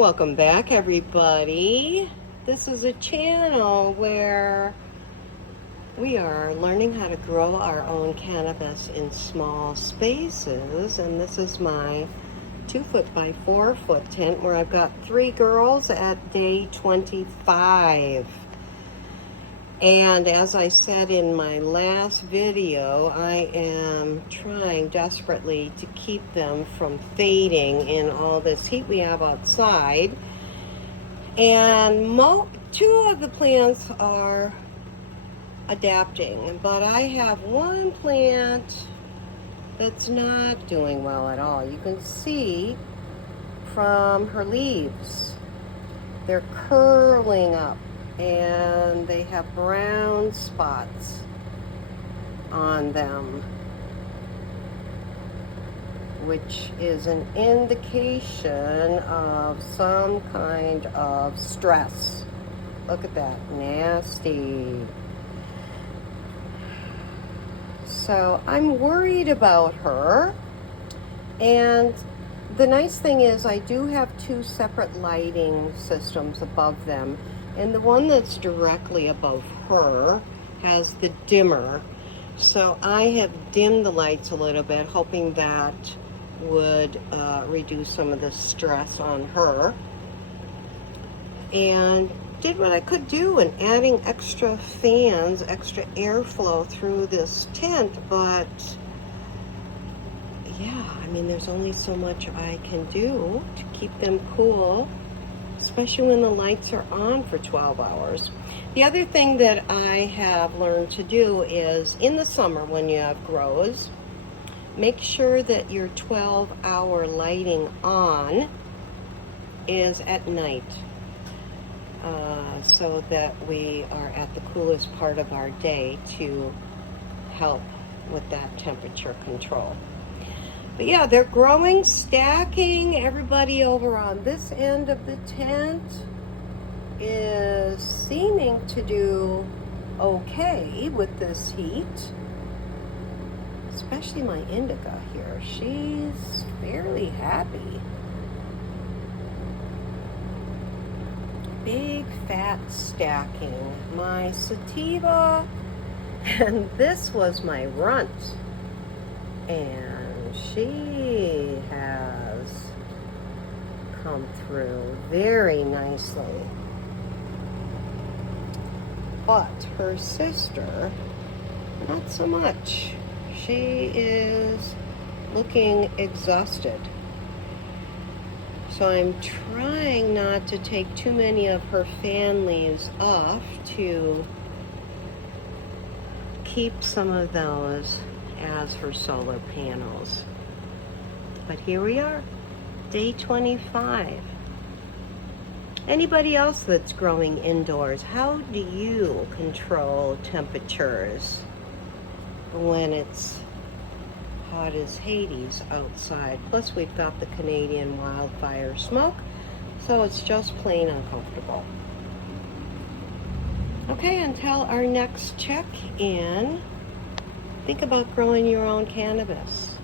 Welcome back, everybody. This is a channel where we are learning how to grow our own cannabis in small spaces, and this is my 2-foot by 4-foot tent where I've got 3 girls at day 25. And as I said in my last video, I am trying desperately to keep them from fading in all this heat we have outside. And 2 of the plants are adapting, but I have one plant that's not doing well at all. You can see from her leaves, they're curling up. And they have brown spots on them, which is an indication of some kind of stress. Look at that, nasty. So I'm worried about her. And the nice thing is I do have 2 separate lighting systems above them. And the one that's directly above her has the dimmer. So I have dimmed the lights a little bit, hoping that would reduce some of the stress on her. And did what I could do in adding extra fans, extra airflow through this tent. But yeah, I mean, there's only so much I can do to keep them cool, especially when the lights are on for 12 hours. The other thing that I have learned to do is in the summer when you have grows, make sure that your 12-hour lighting on is at night, so that we are at the coolest part of our day to help with that temperature control. But yeah, they're growing, stacking. Everybody over on this end of the tent is seeming to do okay with this heat. Especially my indica here. She's fairly happy. Big fat stacking. My sativa, and this was my runt. And she has come through very nicely. But her sister, not so much. She is looking exhausted. So I'm trying not to take too many of her fan leaves off to keep some of those as her solar panels. But here we are, day 25. Anybody else that's growing indoors, how do you control temperatures when it's hot as Hades outside? Plus we've got the Canadian wildfire smoke, so it's just plain uncomfortable. Okay, until our next check-in, think about growing your own cannabis.